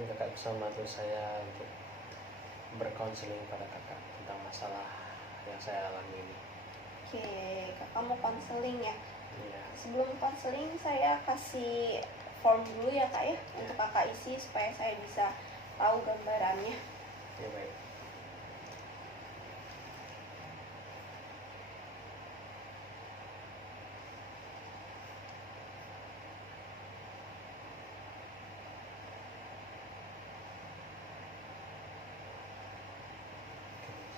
mungkin kakak bisa membantu saya untuk berkonseling pada kakak tentang masalah yang saya alami ini. Oke, kakak mau konseling ya. Iya. Sebelum konseling saya kasih form dulu ya kak ya, untuk kakak isi supaya saya bisa tahu gambarannya. Ya baik.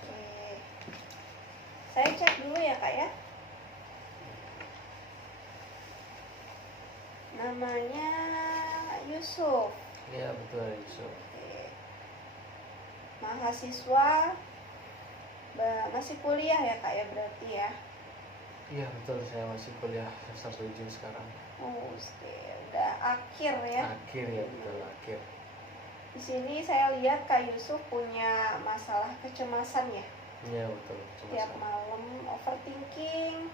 Oke, saya cek dulu ya kak ya. Namanya Yusuf. Iya betul Yusuf. Oke. Mahasiswa masih kuliah ya kak ya berarti ya. Iya betul, saya masih kuliah semester 7 sekarang. Oke, udah akhir ya. Akhir ya, betul akhir. Di sini saya lihat Kak Yusuf punya masalah kecemasan ya. Iya betul. Tiap malam overthinking.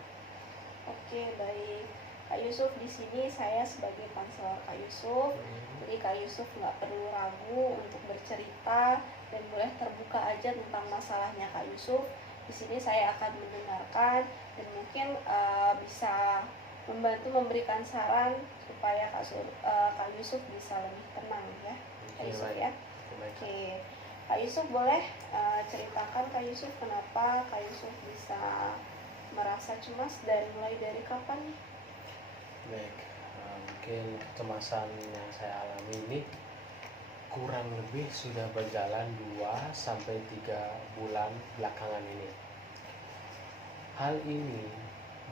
Oke, baik. Kak Yusuf, di sini saya sebagai konselor Kak Yusuf. Jadi Kak Yusuf nggak perlu ragu untuk bercerita dan boleh terbuka aja tentang masalahnya Kak Yusuf. Di sini saya akan mendengarkan dan mungkin bisa membantu memberikan saran supaya Kak Yusuf bisa lebih tenang ya. Kak Yusuf ya. Oke, Kak Yusuf boleh ceritakan Kak Yusuf kenapa Kak Yusuf bisa merasa cemas dan mulai dari kapan nih? Baik, mungkin kecemasan yang saya alami ini kurang lebih sudah berjalan 2-3 bulan belakangan ini. Hal ini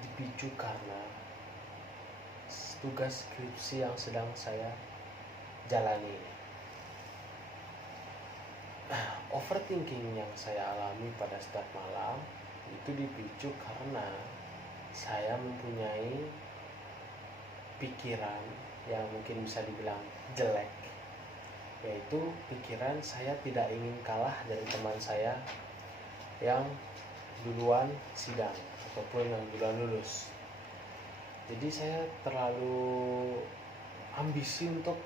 dipicu karena tugas skripsi yang sedang saya jalani. Overthinking yang saya alami pada setiap malam itu dipicu karena saya mempunyai pikiran yang mungkin bisa dibilang jelek, yaitu pikiran saya tidak ingin kalah dari teman saya yang duluan sidang ataupun yang duluan lulus. Jadi saya terlalu ambisi untuk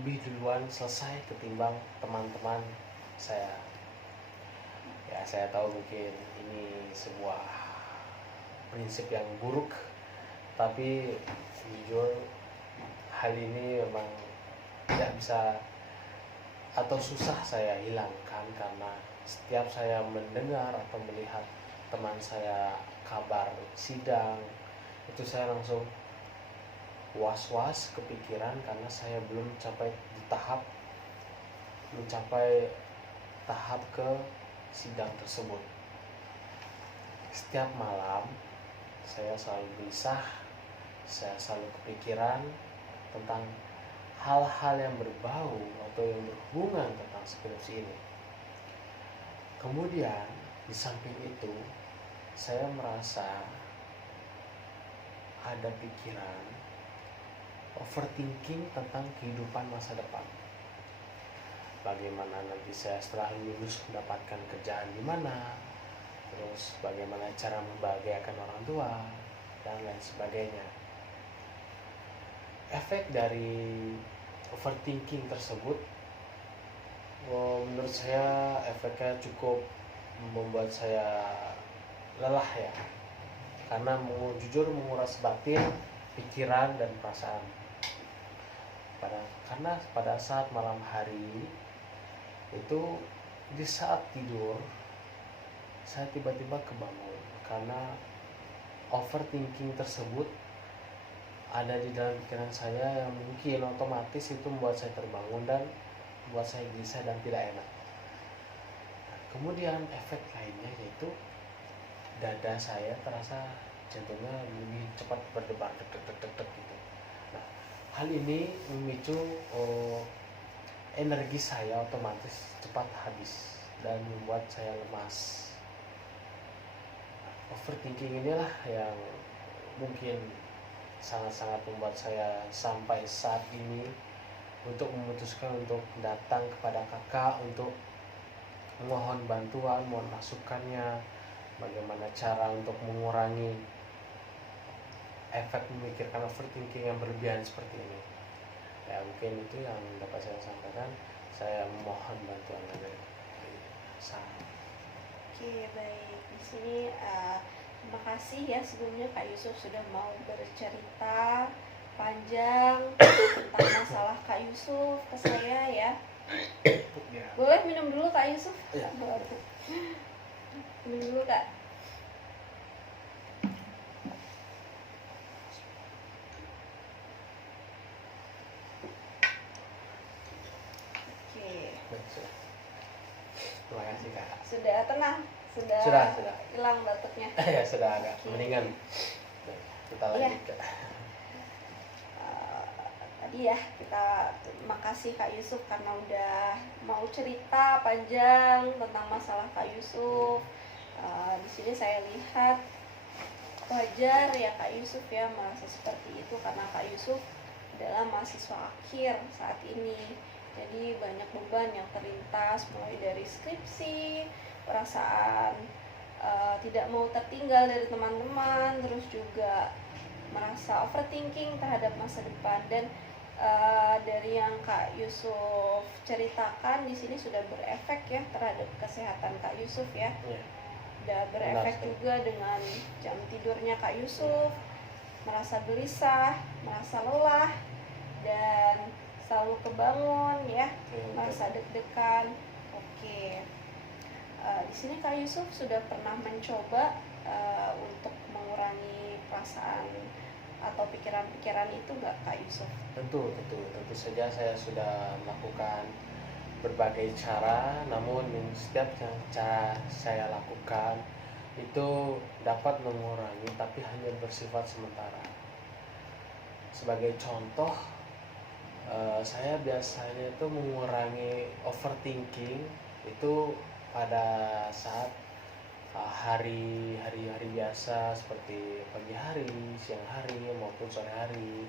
lebih duluan selesai ketimbang teman-teman saya. Ya saya tahu mungkin ini sebuah prinsip yang buruk, tapi jujur hal ini memang tidak bisa atau susah saya hilangkan karena setiap saya mendengar atau melihat teman saya kabar sidang, itu saya langsung was-was kepikiran karena saya belum mencapai tahap ke sidang tersebut. Setiap malam saya selalu gelisah, saya selalu kepikiran tentang hal-hal yang berbau atau yang berhubungan tentang skripsi ini. Kemudian di samping itu saya merasa ada pikiran overthinking tentang kehidupan masa depan. Bagaimana nanti saya setelah lulus mendapatkan kerjaan di mana, terus bagaimana cara membahagiakan orang tua dan lain sebagainya. Efek dari overthinking tersebut menurut saya efeknya cukup membuat saya lelah ya, karena jujur menguras batin, pikiran dan perasaan. Karena pada saat malam hari itu di saat tidur saya tiba-tiba kebangun karena overthinking tersebut ada di dalam pikiran saya yang mungkin otomatis itu membuat saya terbangun dan membuat saya gelisah dan tidak enak. Kemudian efek lainnya yaitu dada saya terasa jantungnya lebih cepat berdebar deg-deg gitu. Nah, hal ini memicu energi saya otomatis cepat habis dan membuat saya lemas. Overthinking inilah yang mungkin sangat-sangat membuat saya sampai saat ini untuk memutuskan untuk datang kepada kakak untuk mohon bantuan, mohon masukannya, bagaimana cara untuk mengurangi efek memikirkan overthinking yang berlebihan seperti ini. Ya mungkin itu yang dapat saya sampaikan. Saya mohon bantuan dari saya. Oke, baik. Di sini terima kasih ya sebelumnya Kak Yusuf sudah mau bercerita panjang tentang masalah Kak Yusuf ke saya ya. Ya. Boleh minum dulu Kak Yusuf? Ya. Minum dulu Kak. Oke. Baik, sudah. Terima kasih Kak. Sudah tenang? Sudah hilang batuknya? Ya sudah agak mendingan. Baik, kita lanjut Kak. Tadi ya kita makasih Kak Yusuf karena udah mau cerita panjang tentang masalah Kak Yusuf. Di sini saya lihat wajar ya Kak Yusuf ya merasa seperti itu karena Kak Yusuf adalah mahasiswa akhir saat ini. Jadi banyak beban yang terlintas mulai dari skripsi, perasaan tidak mau tertinggal dari teman-teman, terus juga merasa overthinking terhadap masa depan. Dan dari yang Kak Yusuf ceritakan di sini sudah berefek ya terhadap kesehatan Kak Yusuf ya. Udah berefek juga dengan jam tidurnya Kak Yusuf, merasa gelisah, merasa lelah, dan selalu kebangun ya, merasa deg-degan. Oke. Di sini Kak Yusuf sudah pernah mencoba untuk mengurangi perasaan atau pikiran-pikiran itu nggak Kak Yusuf? Tentu saja saya sudah melakukan berbagai cara, namun setiap yang cara saya lakukan itu dapat mengurangi tapi hanya bersifat sementara. Sebagai contoh, saya biasanya itu mengurangi overthinking itu pada saat hari-hari biasa seperti pagi hari, siang hari maupun sore hari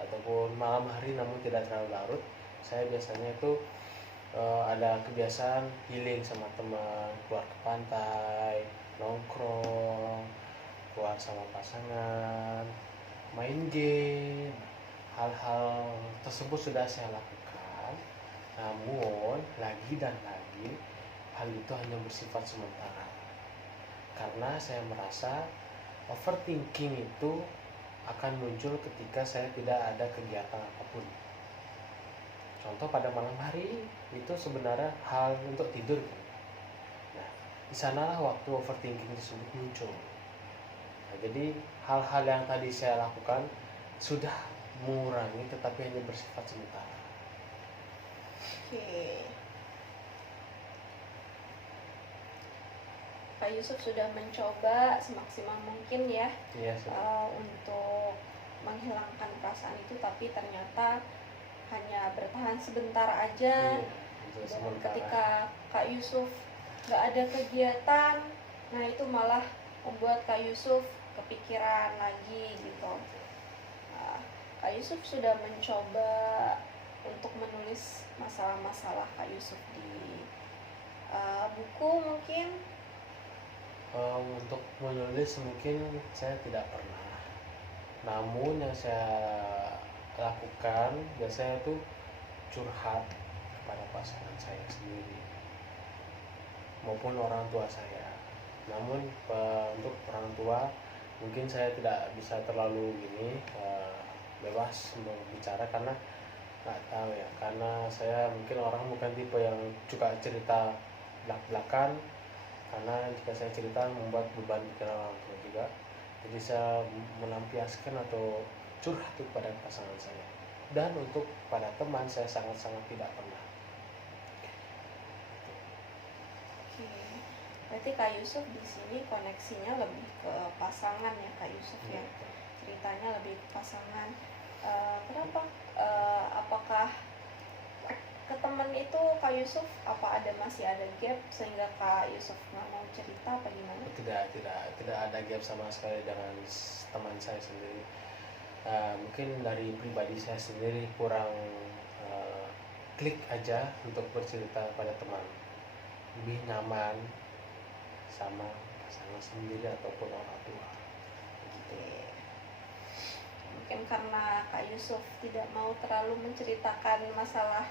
ataupun malam hari namun tidak terlalu larut. Saya biasanya itu ada kebiasaan healing sama teman, keluar ke pantai, nongkrong, keluar sama pasangan, main game. Hal-hal tersebut sudah saya lakukan, namun lagi dan lagi hal itu hanya bersifat sementara karena saya merasa overthinking itu akan muncul ketika saya tidak ada kegiatan apapun. Contoh pada malam hari itu sebenarnya hal untuk tidur. Nah, di sanalah waktu overthinking tersebut muncul. Nah, jadi hal-hal yang tadi saya lakukan sudah mengurangi tetapi hanya bersifat sementara. Oke. Kak Yusuf sudah mencoba semaksimal mungkin ya, untuk menghilangkan perasaan itu, tapi ternyata hanya bertahan sebentar aja. Dan ketika Kak Yusuf gak ada kegiatan, nah itu malah membuat Kak Yusuf kepikiran lagi gitu. Kak Yusuf sudah mencoba untuk menulis masalah-masalah Kak Yusuf di buku mungkin. Untuk menulis mungkin saya tidak pernah, namun yang saya lakukan biasanya itu curhat kepada pasangan saya sendiri maupun orang tua saya. Namun untuk orang tua mungkin saya tidak bisa terlalu bebas berbicara karena nggak tahu ya, karena saya mungkin orang bukan tipe yang suka cerita belak-belakan, karena jika saya cerita membuat beban pikiran orang tua juga. Jadi saya melampiaskan atau curhat kepada pasangan saya. Dan untuk pada teman saya sangat-sangat tidak pernah. Oke. Berarti Kak Yusuf di sini koneksinya lebih ke pasangan ya Kak Yusuf ya. Ceritanya lebih ke pasangan. Kenapa? Apakah ke teman itu Kak Yusuf masih ada gap sehingga Kak Yusuf nggak mau cerita apa gimana? Tidak ada gap sama sekali dengan teman saya sendiri. Mungkin dari pribadi saya sendiri kurang klik aja untuk bercerita pada teman, lebih nyaman sama pasangan sendiri ataupun orang tua gitu. mungkin karena Kak Yusuf tidak mau terlalu menceritakan masalah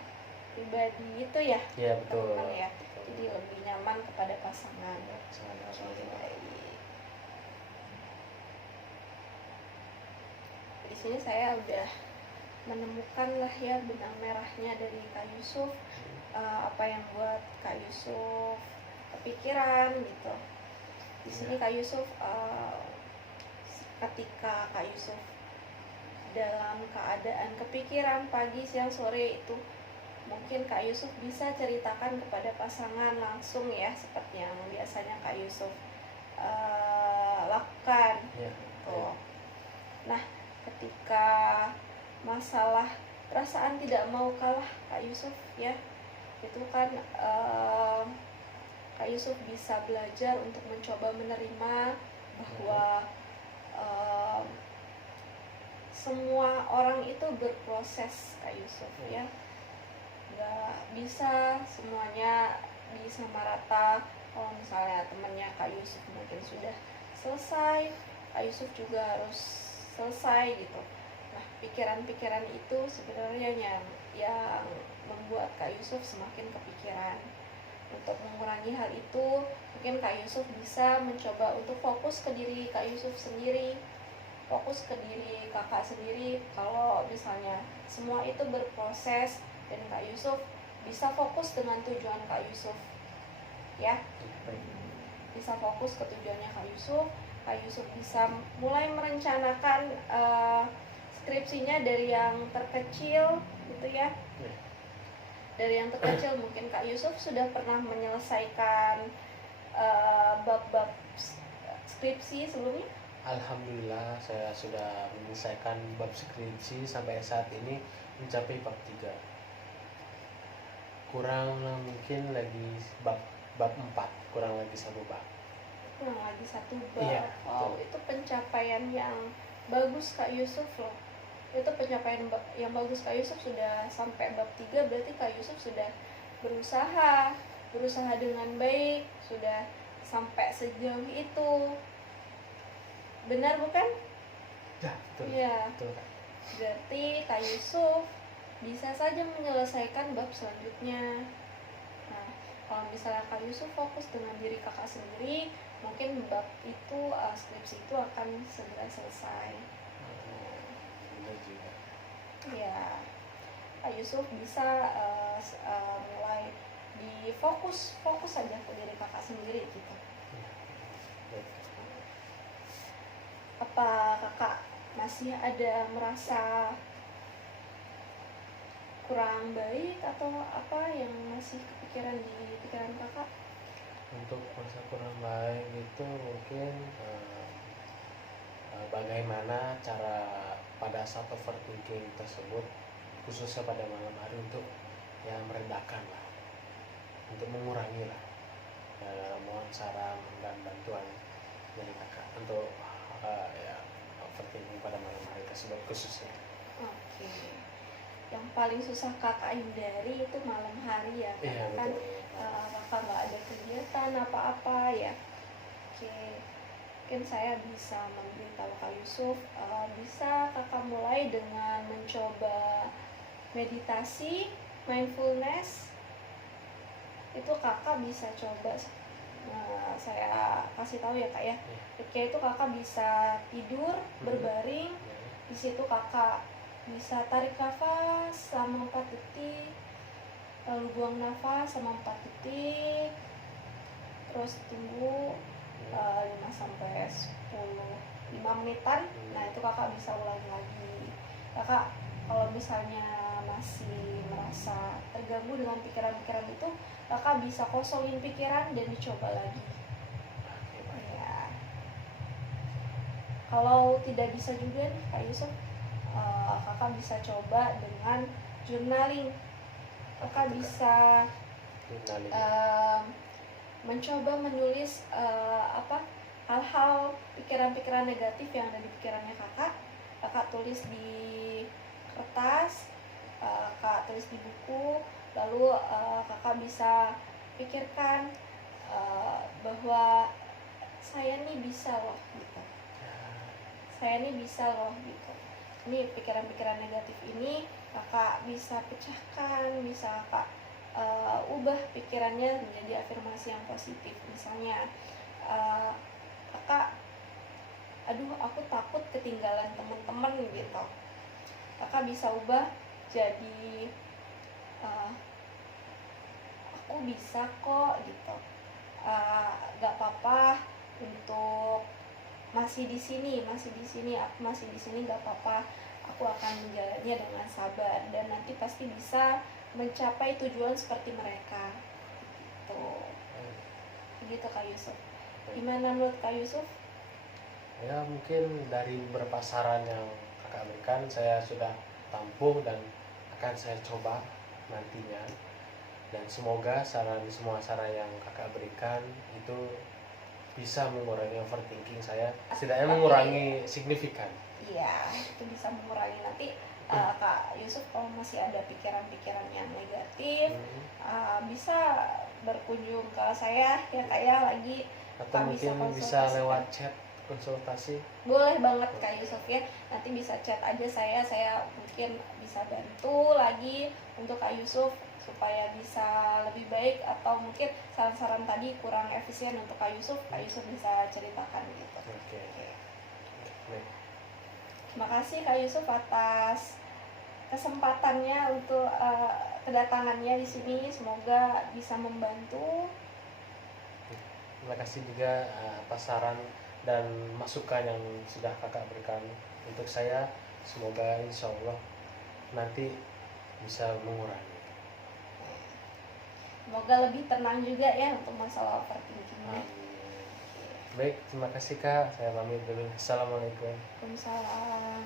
pribadi itu ya, Iya betul. teman-teman ya, Betul. jadi lebih nyaman kepada pasangan. Sangat Oke, baik. Di sini saya udah menemukan lah ya benang merahnya dari Kak Yusuf, apa yang buat Kak Yusuf kepikiran gitu. Di sini Kak Yusuf, ketika Kak Yusuf dalam keadaan kepikiran pagi, siang, sore itu mungkin Kak Yusuf bisa ceritakan kepada pasangan langsung ya, seperti yang biasanya Kak Yusuf lakukan. Ya. Tuh. Nah, ketika masalah perasaan tidak mau kalah Kak Yusuf ya, itu kan Kak Yusuf bisa belajar untuk mencoba menerima bahwa semua orang itu berproses Kak Yusuf ya, nggak bisa semuanya disamarata. Kalau misalnya temannya Kak Yusuf mungkin sudah selesai, Kak Yusuf juga harus selesai gitu. Nah, pikiran-pikiran itu sebenarnya yang membuat Kak Yusuf semakin kepikiran. Untuk mengurangi hal itu, mungkin Kak Yusuf bisa mencoba untuk fokus ke diri Kak Yusuf sendiri, fokus ke diri kakak sendiri. Kalau misalnya semua itu berproses dan Kak Yusuf bisa fokus dengan tujuan Kak Yusuf ya, bisa fokus ke tujuannya Kak Yusuf bisa mulai merencanakan skripsinya dari yang terkecil gitu ya. Dari yang terkecil mungkin Kak Yusuf sudah pernah menyelesaikan bab-bab skripsi sebelumnya. Alhamdulillah saya sudah menyelesaikan bab skripsi sampai saat ini mencapai bab 3. Kurang mungkin lagi bab 4, kurang lagi 1 bab. Kurang lagi 1 bab. Iya, wow, betul. itu pencapaian yang bagus Kak Yusuf loh. Itu pencapaian yang bagus. Kak Yusuf sudah sampai bab 3, berarti Kak Yusuf sudah berusaha dengan baik, sudah sampai sejauh itu. Benar bukan? Ya, betul. Iya. Betul. Berarti Kak Yusuf bisa saja menyelesaikan bab selanjutnya. Nah, kalau misalnya Kak Yusuf fokus dengan diri kakak sendiri, mungkin bab itu, skripsi itu akan segera selesai. Benar juga. Ya, Kak Yusuf bisa mulai fokus saja ke diri kakak sendiri gitu. Baik. Apa kakak masih ada merasa kurang baik atau apa yang masih kepikiran di pikiran kakak? Untuk masa kurang baik itu mungkin bagaimana cara pada saat overthinking tersebut, khususnya pada malam hari, untuk ya meredakan lah, untuk mengurangi lah. Mohon saran dan bantuan dari kakak untuk ya overthinking pada malam hari tersebut khususnya. Oke. Yang paling susah kakak hindari itu malam hari ya, Iya, karena kan betul. kakak nggak ada kegiatan apa-apa ya. Oke, mungkin saya bisa memberitahu Kak Yusuf, bisa kakak mulai dengan mencoba meditasi, mindfulness. Itu kakak bisa coba. Saya kasih tahu ya Kak ya. Ketika itu kakak bisa tidur berbaring. Di situ kakak bisa tarik nafas selama 4 detik, lalu buang nafas selama 4 detik, terus tunggu 5 menitan. Nah, itu kakak bisa ulangi lagi. Kakak kalau misalnya masih merasa terganggu dengan pikiran-pikiran itu, kakak bisa kosongin pikiran dan dicoba lagi ya. Kalau tidak bisa juga nih Kak Yusuf, kakak bisa coba dengan journaling. Kakak bisa mencoba menulis hal-hal, pikiran-pikiran negatif yang ada di pikirannya kakak. Kakak tulis di kertas, kakak tulis di buku, lalu kakak bisa pikirkan bahwa saya nih bisa loh gitu, saya nih bisa loh gitu. Ini pikiran-pikiran negatif ini kakak bisa pecahkan, bisa kakak ubah pikirannya menjadi afirmasi yang positif. Misalnya kakak, aduh aku takut ketinggalan teman-teman gitu, kakak bisa ubah jadi aku bisa kok gitu, gak apa-apa untuk masih di sini, aku masih di sini, gak apa-apa, aku akan menjalannya dengan sabar dan nanti pasti bisa mencapai tujuan seperti mereka gitu. Begitu Kak Yusuf. Gimana menurut Kak Yusuf? Ya mungkin dari beberapa saran yang kakak berikan saya sudah tampung dan akan saya coba nantinya, dan semoga semua saran yang kakak berikan itu bisa mengurangi overthinking saya, setidaknya mengurangi signifikan. Iya, itu bisa mengurangi. Nanti Kak Yusuf kalau masih ada pikiran-pikiran yang negatif, bisa berkunjung ke saya ya Kak ya, lagi atau mungkin bisa lewat chat konsultasi. Boleh banget Kak Yusuf ya, nanti bisa chat aja saya mungkin bisa bantu lagi untuk Kak Yusuf supaya bisa lebih baik, atau mungkin saran-saran tadi kurang efisien untuk Kak Yusuf bisa ceritakan gitu. Oke. Terima kasih Kak Yusuf atas kesempatannya untuk kedatangannya di sini, semoga bisa membantu. Terima kasih juga atas saran dan masukan yang sudah kakak berikan untuk saya. Semoga insya Allah nanti bisa mengurangi. Semoga lebih tenang juga ya untuk masalah overthinkingnya. Baik, terima kasih Kak. Saya pamit dulu. Assalamualaikum. Waalaikumsalam.